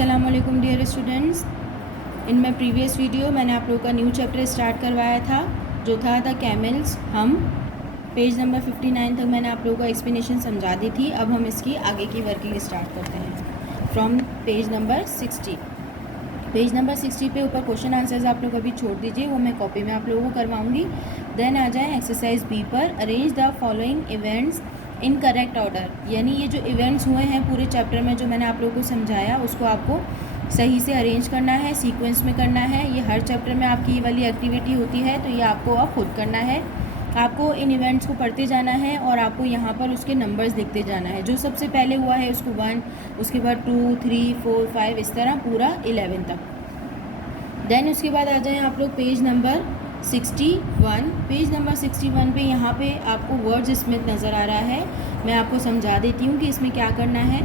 अस्सलाम वालेकुम dear students. In my previous video मैंने आप लोगों का न्यू चैप्टर स्टार्ट करवाया था जो था द कैमल्स। हम पेज नंबर 59 तक मैंने आप लोगों को एक्सप्लेनेशन समझा दी थी। अब हम इसकी आगे की वर्किंग स्टार्ट करते हैं from page number 60। Page number 60 पे ऊपर क्वेश्चन आंसर्स आप लोग अभी छोड़ दीजिए, वो मैं कॉपी में आप लोगों को करवाऊँगी। देन आ जाएँ एक्सरसाइज बी पर। Arrange the following events in correct order, यानी ये जो इवेंट्स हुए हैं पूरे चैप्टर में जो मैंने आप लोगों को समझाया उसको आपको सही से अरेंज करना है, सीक्वेंस में करना है। ये हर चैप्टर में आपकी ये वाली एक्टिविटी होती है, तो ये आपको अब खुद करना है। आपको इन इवेंट्स को पढ़ते जाना है और आपको यहाँ पर उसके नंबर्स लिखते जाना है। जो सबसे पहले हुआ है उसको 1, उसके बाद 2, 3, 4, 5, इस तरह पूरा 11 तक। देन उसके बाद आ जाएँ आप लोग पेज नंबर 61। पेज नंबर 61 पे यहाँ पे आपको वर्ड्स स्मिथ नज़र आ रहा है। मैं आपको समझा देती हूँ कि इसमें क्या करना है।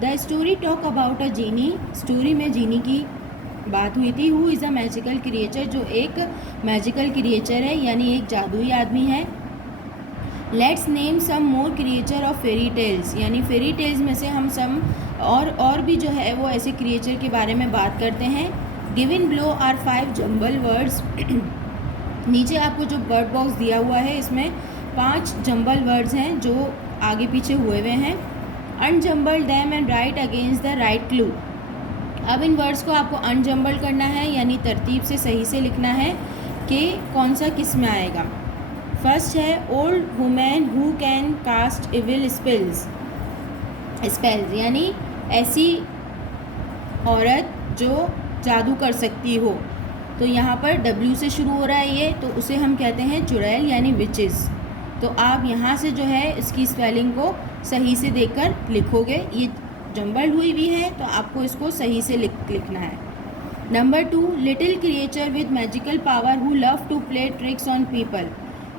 The story talk about a genie, story में जीनी की बात हुई थी। Who is a magical creature, जो एक मैजिकल क्रिएचर है यानी एक जादुई आदमी है। Let's name some more creature of fairy tales, यानी फेरी टेल्स में से हम सम और भी जो है वो ऐसे क्रिएचर के बारे में बात करते हैं। Given below are 5 jumble words. नीचे आपको जो वर्ड बॉक्स दिया हुआ है इसमें 5 जंबल वर्ड्स हैं जो आगे पीछे हुए हुए हैं। अनजम्बल them and right against the right clue. अब इन वर्ड्स को आपको अनजम्बल करना है, यानी तरतीब से सही से लिखना है कि कौन सा किस में आएगा। फर्स्ट है old women who can cast evil spells, यानी ऐसी औरत जो जादू कर सकती हो। तो यहाँ पर W से शुरू हो रहा है ये, तो उसे हम कहते हैं चुड़ैल यानी विचेस। तो आप यहाँ से जो है इसकी स्पेलिंग को सही से देखकर लिखोगे। ये जंबल हुई भी है तो आपको इसको सही से लिखना है। Number 2, little creature with magical power who love to play tricks on people,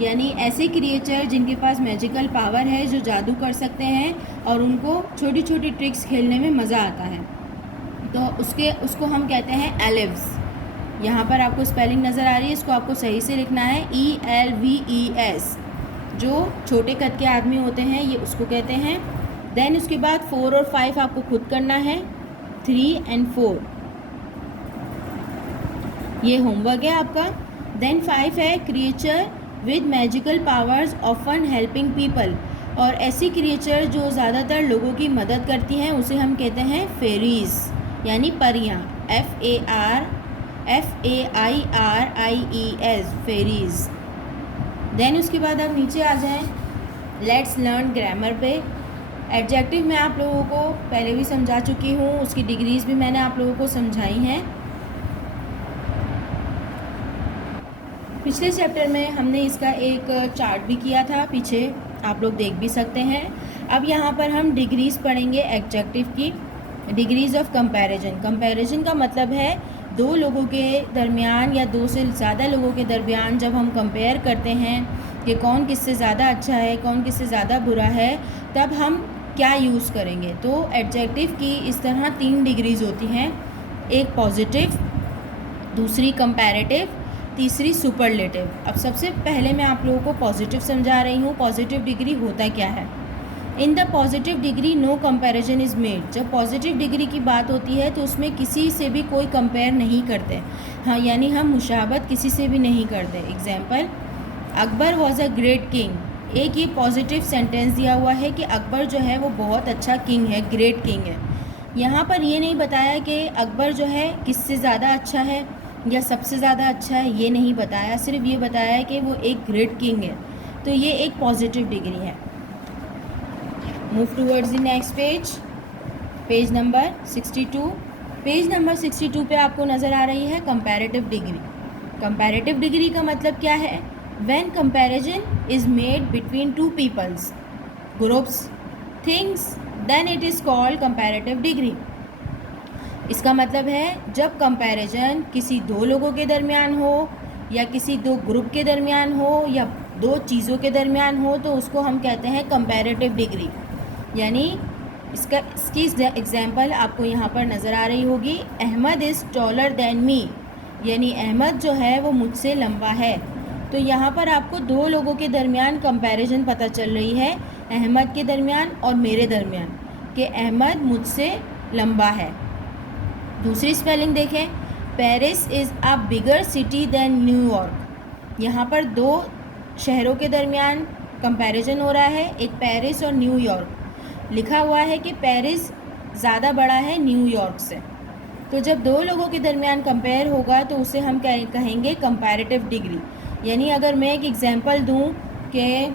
यानी ऐसे क्रिएचर जिनके पास मैजिकल पावर है, जो जादू कर सकते हैं और उनको छोटी छोटी ट्रिक्स खेलने में मज़ा आता है, तो उसको हम कहते हैं एलिव्स। यहाँ पर आपको स्पेलिंग नज़र आ रही है, इसको आपको सही से लिखना है ELVES। जो छोटे कद के आदमी होते हैं ये उसको कहते हैं। देन उसके बाद 4 और 5 आपको खुद करना है, 3 और 4 ये होमवर्क है आपका। देन 5 है creature with magical powers often helping people, और ऐसी क्रिएचर जो ज़्यादातर लोगों की मदद करती हैं उसे हम कहते हैं फेरीज यानी परियाँ, FAIRIES फेरीज। देन उसके बाद आप नीचे आ जाएं लेट्स लर्न ग्रामर पे। एडजेक्टिव मैं आप लोगों को पहले भी समझा चुकी हूँ, उसकी डिग्रीज भी मैंने आप लोगों को समझाई हैं। पिछले चैप्टर में हमने इसका एक चार्ट भी किया था, पीछे आप लोग देख भी सकते हैं। अब यहाँ पर हम डिग्रीज पढ़ेंगे एडजेक्टिव की। Degrees of comparison. कंपैरिजन का मतलब है दो लोगों के दरमियान या दो से ज़्यादा लोगों के दरमियान जब हम कंपेयर करते हैं कि कौन किससे ज़्यादा अच्छा है, कौन किससे ज़्यादा बुरा है, तब हम क्या यूज़ करेंगे। तो एडजेक्टिव की इस तरह 3 डिग्रीज होती हैं, एक पॉजिटिव, दूसरी कंपैरेटिव, तीसरी सुपरलेटिव। अब सबसे पहले मैं आप लोगों को पॉजिटिव समझा रही हूँ। पॉजिटिव डिग्री होता क्या है। In the positive degree no comparison is made. जब पॉजिटिव डिग्री की बात होती है तो उसमें किसी से भी कोई कंपेयर नहीं करते, हाँ, यानी हम मुशाबत किसी से भी नहीं करते। Example, Akbar was a great king. एक ये पॉजिटिव सेंटेंस दिया हुआ है कि अकबर जो है वो बहुत अच्छा किंग है, ग्रेट किंग है। यहाँ पर ये नहीं बताया कि अकबर जो है किससे ज़्यादा अच्छा है या सबसे ज़्यादा अच्छा है, ये नहीं बताया, सिर्फ ये बताया है कि वो एक ग्रेट किंग है। तो ये एक पॉजिटिव डिग्री है। Move towards the next page, page number 62। Page number 62 पे आपको नज़र आ रही है कंपैरेटिव डिग्री। कंपैरेटिव डिग्री का मतलब क्या है। When comparison is made between 2 peoples, groups, things, then it is called comparative degree. इसका मतलब है जब कंपैरिजन किसी 2 लोगों के दरमियान हो या किसी 2 ग्रुप के दरमियान हो या 2 चीज़ों के दरमियान हो, तो उसको हम कहते हैं कंपैरेटिव डिग्री। यानी इसकी एग्जाम्पल आपको यहाँ पर नज़र आ रही होगी। Ahmed is taller than me, यानी अहमद जो है वो मुझसे लंबा है। तो यहाँ पर आपको 2 लोगों के दरमियान कंपैरिजन पता चल रही है, अहमद के दरमियान और मेरे दरमियान, कि अहमद मुझसे लंबा है। दूसरी स्पेलिंग देखें, Paris is a bigger city than New York. यहाँ पर दो शहरों के दरमियान कंपैरिजन हो रहा है, एक पेरिस और न्यूयॉर्क। लिखा हुआ है कि पेरिस ज़्यादा बड़ा है न्यूयॉर्क से। तो जब दो लोगों के दरमियान कंपेयर होगा तो उसे हम कहेंगे कंपैरेटिव डिग्री। यानी अगर मैं एक एग्जांपल दूं कि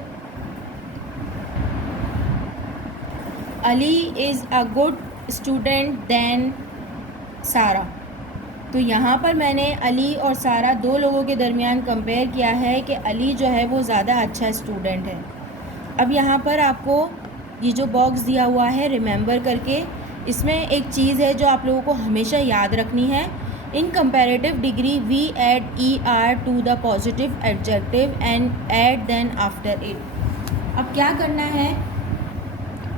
Ali is a good student than Sara, तो यहाँ पर मैंने अली और सारा दो लोगों के दरमियान कंपेयर किया है कि अली जो है वो ज़्यादा अच्छा स्टूडेंट है। अब यहाँ पर आपको ये जो बॉक्स दिया हुआ है रिमेंबर करके, इसमें एक चीज़ है जो आप लोगों को हमेशा याद रखनी है। In comparative degree we add ER to the positive adjective and add than after it. अब क्या करना है,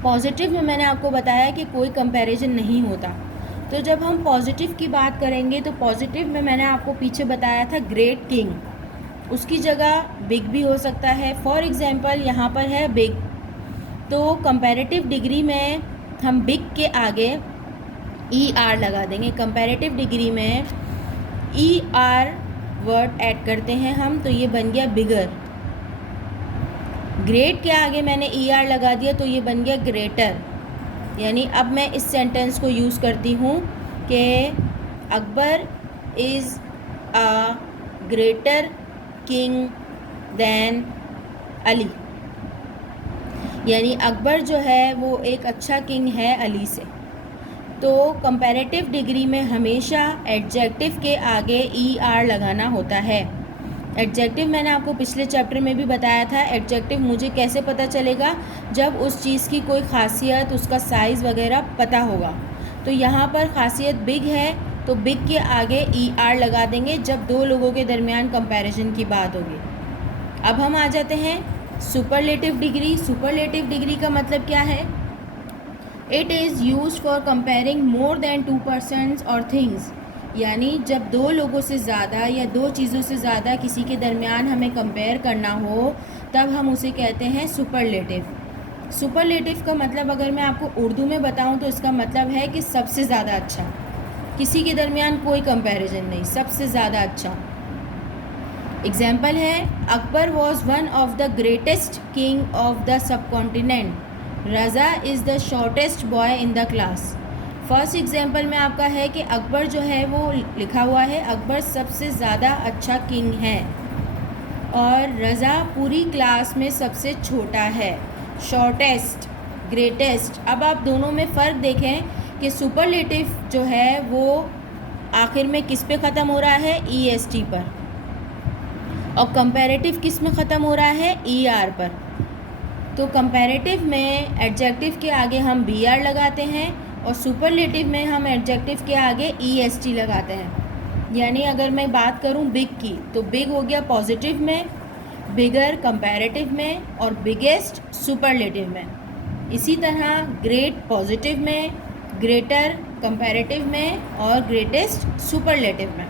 पॉजिटिव में मैंने आपको बताया कि कोई कंपैरिजन नहीं होता, तो जब हम पॉजिटिव की बात करेंगे तो पॉजिटिव में मैंने आपको पीछे बताया था ग्रेट किंग, उसकी जगह बिग भी हो सकता है। फॉर एग्ज़ाम्पल यहाँ पर है बिग, तो कंपैरेटिव डिग्री में हम बिग के आगे ER लगा देंगे। कंपैरेटिव डिग्री में ER वर्ड ऐड करते हैं हम, तो ये बन गया बिगर। ग्रेट के आगे मैंने ER लगा दिया तो ये बन गया ग्रेटर। यानी अब मैं इस सेंटेंस को यूज़ करती हूँ कि Akbar is a greater king than Ali, यानी अकबर जो है वो एक अच्छा किंग है अली से। तो कंपैरेटिव डिग्री में हमेशा एडजेक्टिव के आगे ER लगाना होता है। एडजेक्टिव मैंने आपको पिछले चैप्टर में भी बताया था। एडजेक्टिव मुझे कैसे पता चलेगा, जब उस चीज़ की कोई ख़ासियत, उसका साइज़ वगैरह पता होगा। तो यहाँ पर ख़ासियत बिग है तो बिग के आगे ER लगा देंगे जब दो लोगों के दरमियान कंपैरिजन की बात होगी। अब हम आ जाते हैं सुपरलेटिव डिग्री। सुपरलेटिव डिग्री का मतलब क्या है? It is used for comparing more than 2 persons और थिंग्स। यानी जब दो लोगों से ज़्यादा या दो चीज़ों से ज़्यादा किसी के दरमियान हमें कंपेयर करना हो तब हम उसे कहते हैं सुपरलेटिव। सुपरलेटिव का मतलब अगर मैं आपको उर्दू में बताऊं तो इसका मतलब है कि सबसे ज़्यादा अच्छा, किसी के दरमियान कोई कंपैरिजन नहीं, सबसे ज़्यादा अच्छा। एग्जाम्पल है, Akbar was one of the greatest king of the subcontinent, Raza is the shortest boy in the class. First example में आपका है कि अकबर जो है वो लिखा हुआ है, अकबर सबसे ज़्यादा अच्छा किंग है, और रज़ा पूरी क्लास में सबसे छोटा है। Shortest, greatest. अब आप दोनों में फ़र्क देखें कि सुपरलेटिव जो है वो आखिर में किस पे ख़त्म हो रहा है, EST पर, और कंपैरेटिव किस में ख़त्म हो रहा है, ER पर। तो कंपैरेटिव में एडजेक्टिव के आगे हम BR लगाते हैं और सुपरलेटिव में हम एडजेक्टिव के आगे EST लगाते हैं। यानी अगर मैं बात करूं बिग की तो बिग हो गया पॉजिटिव में, बिगर कंपैरेटिव में, और बिगेस्ट सुपरलेटिव में। इसी तरह ग्रेट पॉजिटिव में, ग्रेटर कंपैरेटिव में, और ग्रेटेस्ट सुपरलेटिव में।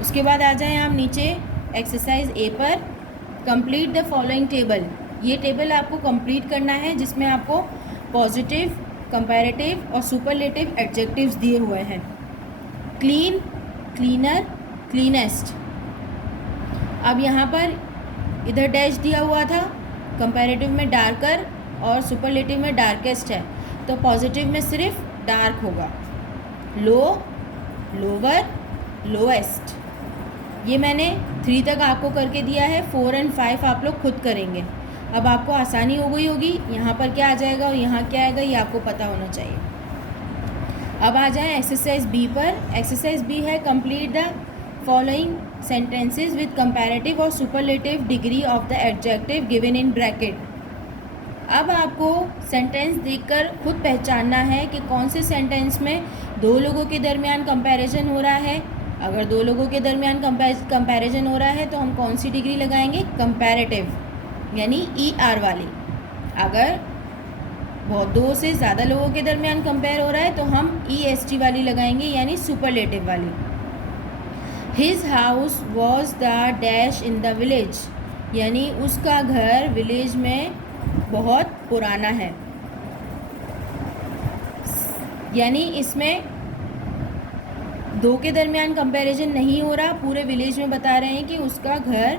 उसके बाद आ जाएं आप नीचे एक्सरसाइज A पर। Complete the following table. ये टेबल आपको कंप्लीट करना है जिसमें आपको पॉजिटिव, कंपैरेटिव और सुपरलेटिव एडजेक्टिव्स दिए हुए हैं। Clean, cleaner, cleanest. अब यहाँ पर इधर डैश दिया हुआ था, कंपैरेटिव में डार्कर और सुपरलेटिव में डार्केस्ट है, तो पॉजिटिव में सिर्फ डार्क होगा। लो, लोअर, लोएस्ट। ये मैंने 3 तक आपको करके दिया है, 4 और 5 आप लोग खुद करेंगे। अब आपको आसानी हो गई होगी, यहाँ पर क्या आ जाएगा और यहाँ क्या आएगा ये आपको पता होना चाहिए। अब आ जाएं एक्सरसाइज B पर। एक्सरसाइज B है complete the following sentences with comparative और superlative degree of the adjective given in bracket. अब आपको सेंटेंस देखकर खुद पहचानना है कि कौन से सेंटेंस में दो लोगों के दरमियान कंपैरिजन हो रहा है। अगर दो लोगों के दरमियान कंपैरिजन हो रहा है तो हम कौन सी डिग्री लगाएंगे, कंपैरेटिव, यानी ER वाली। अगर बहुत दो से ज़्यादा लोगों के दरमियान कंपेयर हो रहा है तो हम EST वाली लगाएंगे, यानी सुपरलेटिव वाली। His house was the dash in the village, यानी उसका घर विलेज में बहुत पुराना है। यानी इसमें दो के दरमियान कंपैरिजन नहीं हो रहा, पूरे विलेज में बता रहे हैं कि उसका घर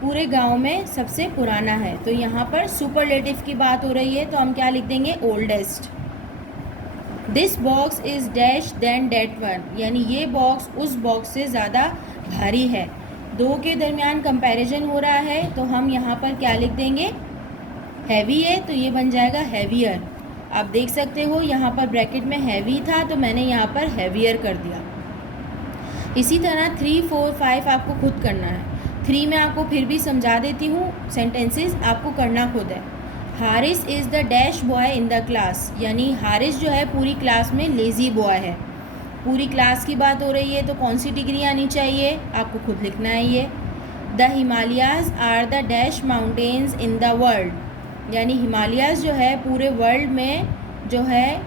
पूरे गांव में सबसे पुराना है। तो यहाँ पर सुपरलेटिव की बात हो रही है, तो हम क्या लिख देंगे, oldest. This box is dash than that one, यानी ये बॉक्स उस बॉक्स से ज़्यादा भारी है। दो के दरमियान कंपैरिजन हो रहा है, तो हम यहाँ पर क्या लिख देंगे, हैवी है, तो ये बन जाएगा हैवियर। आप देख सकते हो यहाँ पर ब्रैकेट में हैवी था, तो मैंने यहाँ पर हैवियर कर दिया। इसी तरह 3, 4, 5 आपको खुद करना है। 3 में आपको फिर भी समझा देती हूँ, सेंटेंसेस आपको करना खुद है। Haris is the dash boy in the class, यानी हारिस जो है पूरी क्लास में लेज़ी बॉय है। पूरी क्लास की बात हो रही है, तो कौन सी डिग्री आनी चाहिए, आपको खुद लिखना है ये। The Himalayas are the dash mountains in the world, यानी हिमालयाज़ जो है पूरे वर्ल्ड में जो है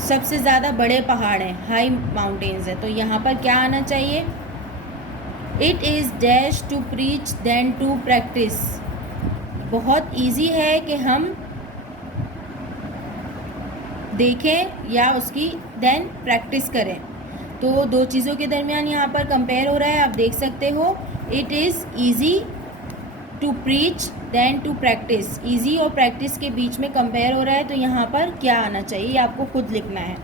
सबसे ज़्यादा बड़े पहाड़ हैं, हाई माउंटेन्स है। तो यहाँ पर क्या आना चाहिए, it is dash to preach than to practice. बहुत इजी है कि हम देखें या उसकी देन प्रैक्टिस करें। तो दो चीज़ों के दरमियान यहाँ पर कंपेयर हो रहा है, आप देख सकते हो। It is easy to preach than to practice, easy और प्रैक्टिस के बीच में कंपेयर हो रहा है, तो यहाँ पर क्या आना चाहिए आपको खुद लिखना है।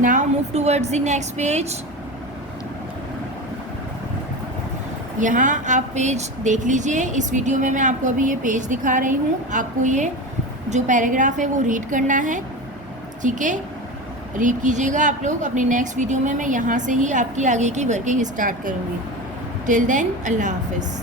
Now move towards the next page. यहाँ आप पेज देख लीजिए, इस वीडियो में मैं आपको अभी ये पेज दिखा रही हूँ। आपको ये जो पैराग्राफ है वो रीड करना है, ठीक है, रीड कीजिएगा आप लोग। अपनी नेक्स्ट वीडियो में मैं यहाँ से ही आपकी आगे की वर्किंग स्टार्ट करूँगी। टिल देन अल्लाह हाफिज़।